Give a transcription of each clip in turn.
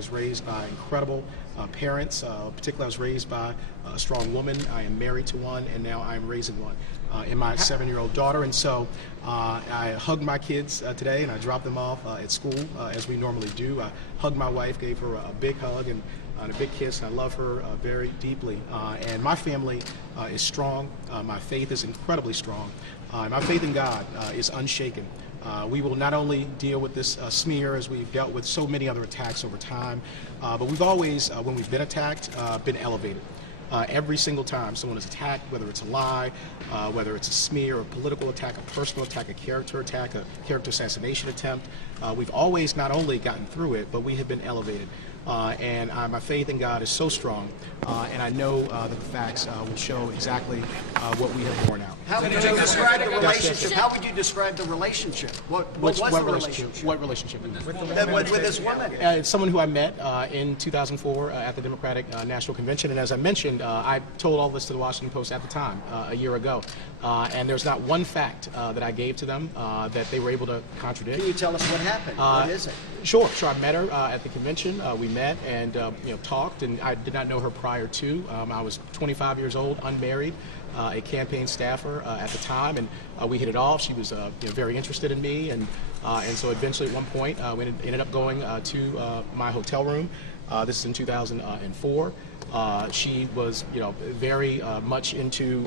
was raised by incredible parents. Particularly, I was raised by a strong woman. I am married to one, and now I am raising one in my 7-year-old daughter. And so I hugged my kids today, and I dropped them off at school as we normally do. I hugged my wife, gave her a big hug and a big kiss. I love her very deeply. And my family is strong. My faith is incredibly strong. My faith in God is unshaken. We will not only deal with this smear as we've dealt with so many other attacks over time, but we've always, when we've been attacked, been elevated. Every single time someone is attacked, whether it's a lie, whether it's a smear, a political attack, a personal attack, a character assassination attempt, we've always not only gotten through it, but we have been elevated. And my faith in God is so strong, and I know that the facts will show exactly what we have borne out. How would you describe the relationship? How would you describe the relationship? What was the relationship? What relationship? With this woman? It's someone who I met in 2004 at the Democratic National Convention, and as I mentioned, I told all this to the Washington Post at the time, a year ago, and there's not one fact that I gave to them that they were able to contradict. Can you tell us what happened? What is it? Sure. I met her at the convention. We met and talked, and I did not know her prior to. I was 25 years old, unmarried, a campaign staffer at the time, and we hit it off. She was very interested in me, and so eventually at one point we ended up going to my hotel room. This is in 2004. She was, very much into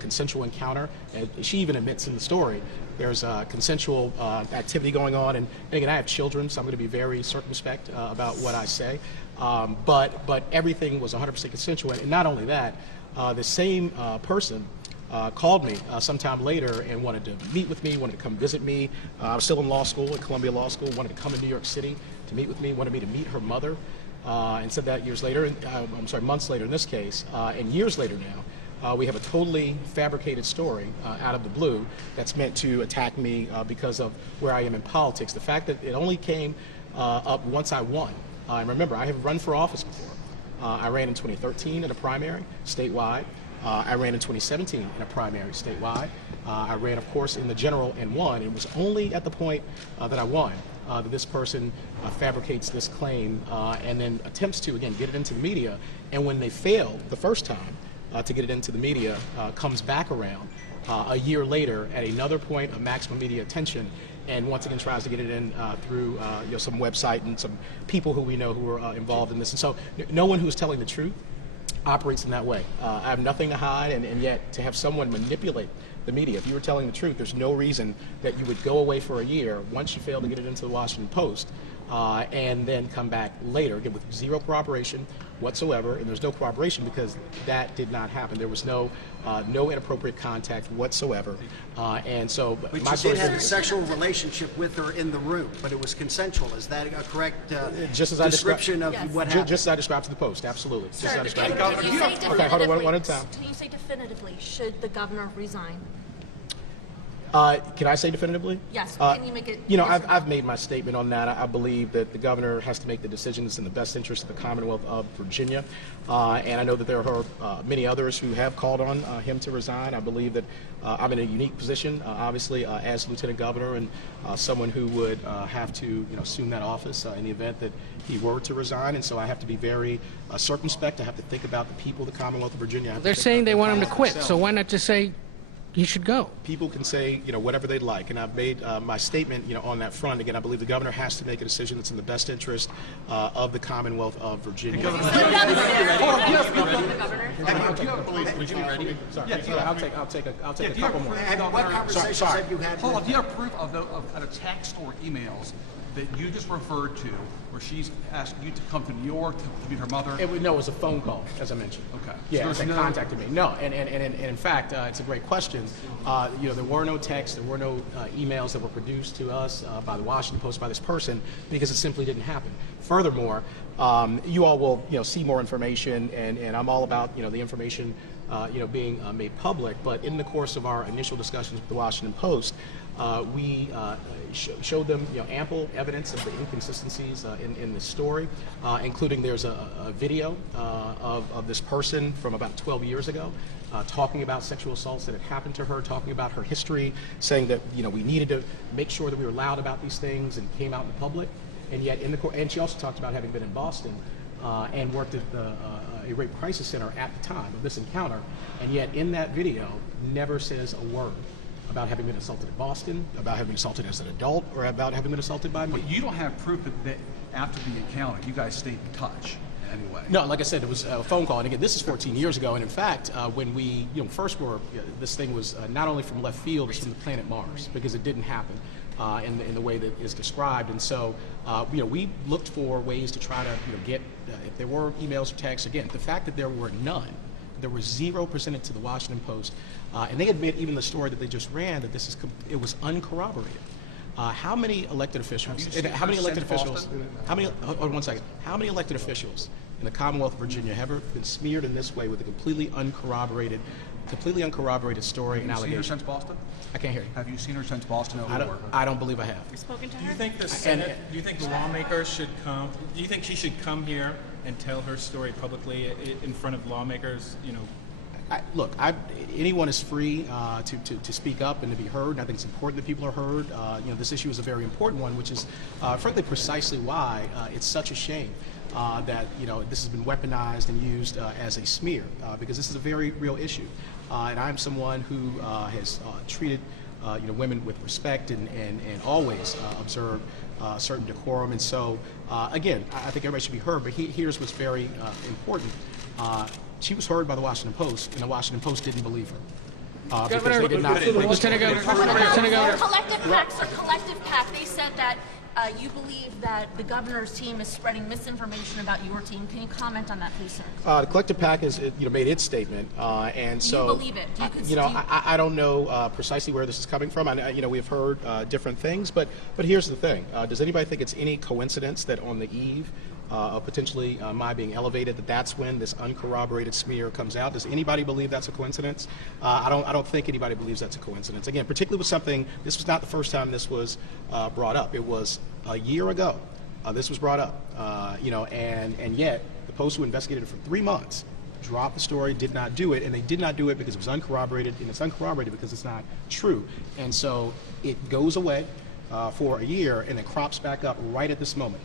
consensual encounter, and she even admits in the story there's consensual activity going on. And again, I have children, so I'm going to be very circumspect about what I say. But everything was 100% consensual, and not only that, the same person called me sometime later and wanted to meet with me, wanted to come visit me. I was still in law school at Columbia Law School, wanted to come to New York City to meet with me, wanted me to meet her mother. And said that years later, months later in this case, and years later now, we have a totally fabricated story out of the blue that's meant to attack me because of where I am in politics. The fact that it only came up once I won. And remember, I have run for office before. I ran in 2013 in a primary statewide. I ran in 2017 in a primary statewide. I ran, of course, in the general and won. It was only at the point that I won that this person fabricates this claim and then attempts to, again, get it into the media. And when they failed the first time to get it into the media, comes back around a year later at another point of maximum media attention, and once again tries to get it in through some website and some people who we know who are involved in this. And so no one who is telling the truth operates in that way. I have nothing to hide, and yet to have someone manipulate the media. If you were telling the truth, there's no reason that you would go away for a year once you fail to get it into the Washington Post and then come back later, again, with zero corroboration whatsoever. And there's no corroboration because that did not happen. There was no inappropriate contact whatsoever. And so, but you did have a sexual relationship with her in the room, but it was consensual. Is that a correct description of what happened? Just as I described to the Post, absolutely. Sir, just can you say definitively, okay, hold on one at a time. Can you say definitively, should the governor resign? Can I say definitively? Yes. Can you make it? I've made my statement on that. I believe that the governor has to make the decision that's in the best interest of the Commonwealth of Virginia. And I know that there are many others who have called on him to resign. I believe that I'm in a unique position, obviously, as Lieutenant Governor and someone who would have to assume that office in the event that he were to resign. And so I have to be very circumspect. I have to think about the people of the Commonwealth of Virginia. They're saying they want him to quit, so why not just say he should go? People can say, whatever they'd like, and I've made my statement, on that front. Again, I believe the governor has to make a decision that's in the best interest of the Commonwealth of Virginia. Would you be ready? Sorry, I'll take a couple more. What conversations have you had? Hold on. Do you have proof of a text or emails that you just referred to, where she's asked you to come to New York to meet her mother? It was a phone call, as I mentioned. Okay. Yeah, So they contacted me. No, and in fact, it's a great question. There were no texts, there were no emails that were produced to us by the Washington Post by this person because it simply didn't happen. Furthermore, you all will see more information, and I'm all about the information being made public. But in the course of our initial discussions with the Washington Post, we showed them ample evidence of the inconsistencies in this story, including there's a video of this person from about 12 years ago talking about sexual assaults that had happened to her, talking about her history, saying that we needed to make sure that we were loud about these things and came out in public. And yet, and she also talked about having been in Boston and worked at a rape crisis center at the time of this encounter, and yet in that video never says a word about having been assaulted in Boston, about having been assaulted as an adult, or about having been assaulted by me. But you don't have proof that after the encounter, you guys stayed in touch anyway. No, like I said, it was a phone call, and again, this is 14 years ago. And in fact, when we, first were, this thing was not only from left field, it was from the planet Mars, because it didn't happen in the way that is described. And so, we looked for ways to try to, get, if there were emails or texts. Again, the fact that there were none, there were 0 presented to the Washington Post, and they admit, even the story that they just ran, that it was uncorroborated. How many elected officials? How many elected officials? Hold on 1 second. How many elected officials in the Commonwealth of Virginia have ever been smeared in this way with a completely uncorroborated story and allegation? Have you seen her since Boston? I can't hear you. Have you seen her since Boston? I don't believe I have. Spoken to Do you her? think the Senate, do you think the lawmakers should come, do you think she should come here and tell her story publicly in front of lawmakers, Look, anyone is free to speak up and to be heard. And I think it's important that people are heard. This issue is a very important one, which is, frankly, precisely why it's such a shame that this has been weaponized and used as a smear, because this is a very real issue. And I'm someone who has treated women with respect and always observed certain decorum. And so, again, I think everybody should be heard. But here's what's very important. She was heard by the Washington Post, and the Washington Post didn't believe her. Because they did not. Lieutenant Governor. Collective PAC, sir, Collective PAC, they said that you believe that the governor's team is spreading misinformation about your team. Can you comment on that, please, sir? The Collective PAC has made its statement, and so you believe it? Do you I don't know precisely where this is coming from. We've heard different things, but here's the thing: does anybody think it's any coincidence that on the eve of potentially my being elevated, that's when this uncorroborated smear comes out? Does anybody believe that's a coincidence? I don't think anybody believes that's a coincidence. Again, particularly with something, this was not the first time this was brought up. It was a year ago this was brought up, and yet the Post, who investigated it for 3 months, dropped the story, did not do it, and they did not do it because it was uncorroborated, and it's uncorroborated because it's not true. And so it goes away for a year and then crops back up right at this moment.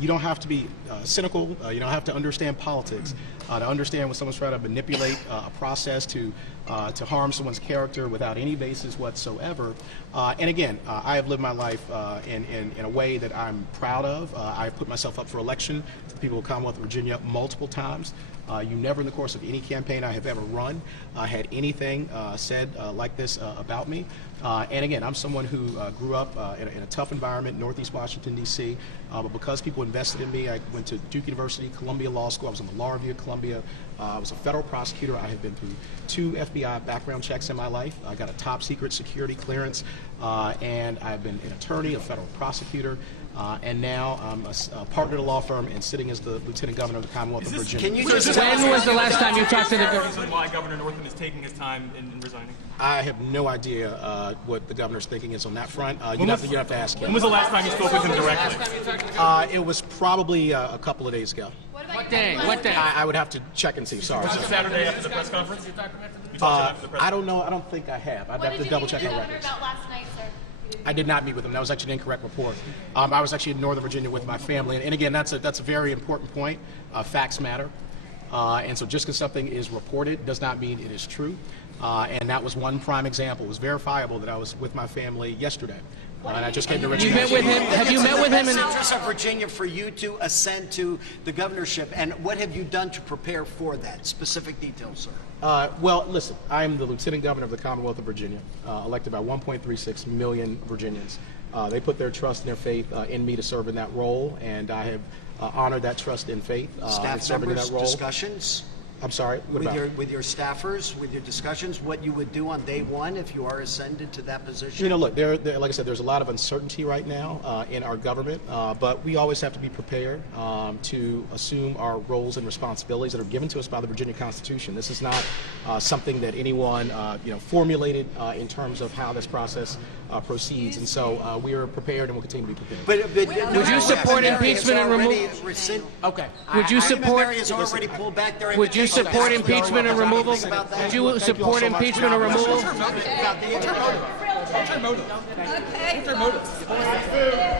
You don't have to be cynical. You don't have to understand politics to understand when someone's trying to manipulate a process to harm someone's character without any basis whatsoever. And again, I have lived my life in a way that I'm proud of. I've put myself up for election to the people of Commonwealth of Virginia multiple times. You never in the course of any campaign I have ever run had anything said like this about me. And again, I'm someone who grew up in a tough environment, Northeast Washington, D.C., but because people invested in me, I went to Duke University, Columbia Law School. I was on the law review at Columbia. I was a federal prosecutor. I have been through 2 FBI background checks in my life. I got a top secret security clearance, and I've been an attorney, a federal prosecutor. And now I'm a partner at a law firm and sitting as the Lieutenant Governor of the Commonwealth of Virginia. Can you just When was the last time you talked to the governor? reason why Governor Northam is taking his time in resigning? I have no idea what the governor's thinking is on that front. You'd have to ask him. When was the last time you spoke with him directly? It was probably a couple of days ago. What day? What day? I would have to check and see. Sorry. Saturday after the press conference? You talked to him after the press I don't know. I don't think I have. I'd have to double check the records. about last night, sir? I did not meet with him. That was actually an incorrect report. I was actually in Northern Virginia with my family. And again, that's a very important point. Facts matter. And so just because something is reported does not mean it is true. And that was one prime example. It was verifiable that I was with my family yesterday. And I just came to Richmond. You met with him? Have you met with him? Best interest of Virginia for you to ascend to the governorship, and what have you done to prepare for that? Specific details, sir. Well, listen, I'm the Lieutenant Governor of the Commonwealth of Virginia, elected by 1.36 million Virginians. They put their trust and their faith in me to serve in that role, and I have honored that trust and faith in Staff serving in members, that role. discussions I'm sorry, what about? with your staffers, with your discussions, what you would do on day one if you are ascended to that position? You know, look, like I said, there's a lot of uncertainty right now in our government, but we always have to be prepared to assume our roles and responsibilities that are given to us by the Virginia Constitution. This is not something that anyone, formulated in terms of how this process proceeds, and so we are prepared and will continue to be prepared. But Would you support impeachment and removal? Okay. Would you support? Mary has already pulled back their Would you invitation. support impeachment and removal? About that. Would you support impeachment and removal? About the interview. What's her motive? Okay. What's her motive? Well,